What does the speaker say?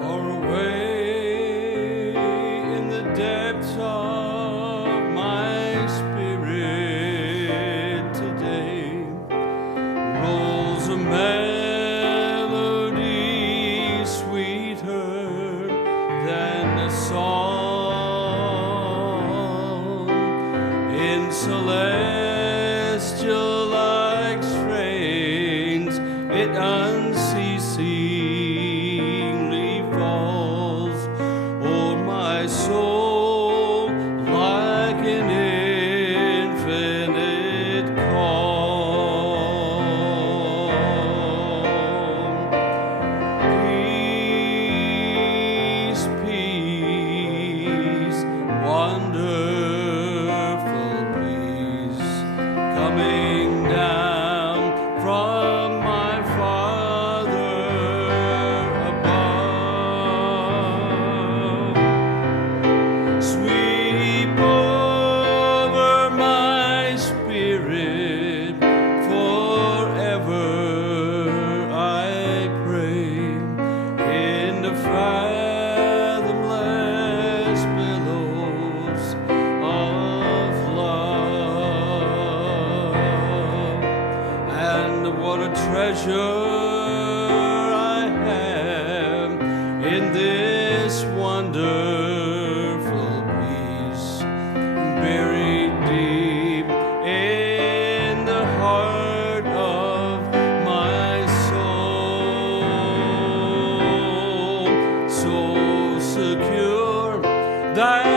Far away in the depths of my spirit today rolls a melody sweeter than a song in celestial-like strains. It unceasingly falls o'er my soul like an infinite calm. Peace, peace, wonderful peace, coming down from my Father above. Sweep over my spirit forever, I pray, in the fathomless billows of love. And what a treasure I have in this wonderful peace, buried deep in the heart of my soul, so secure that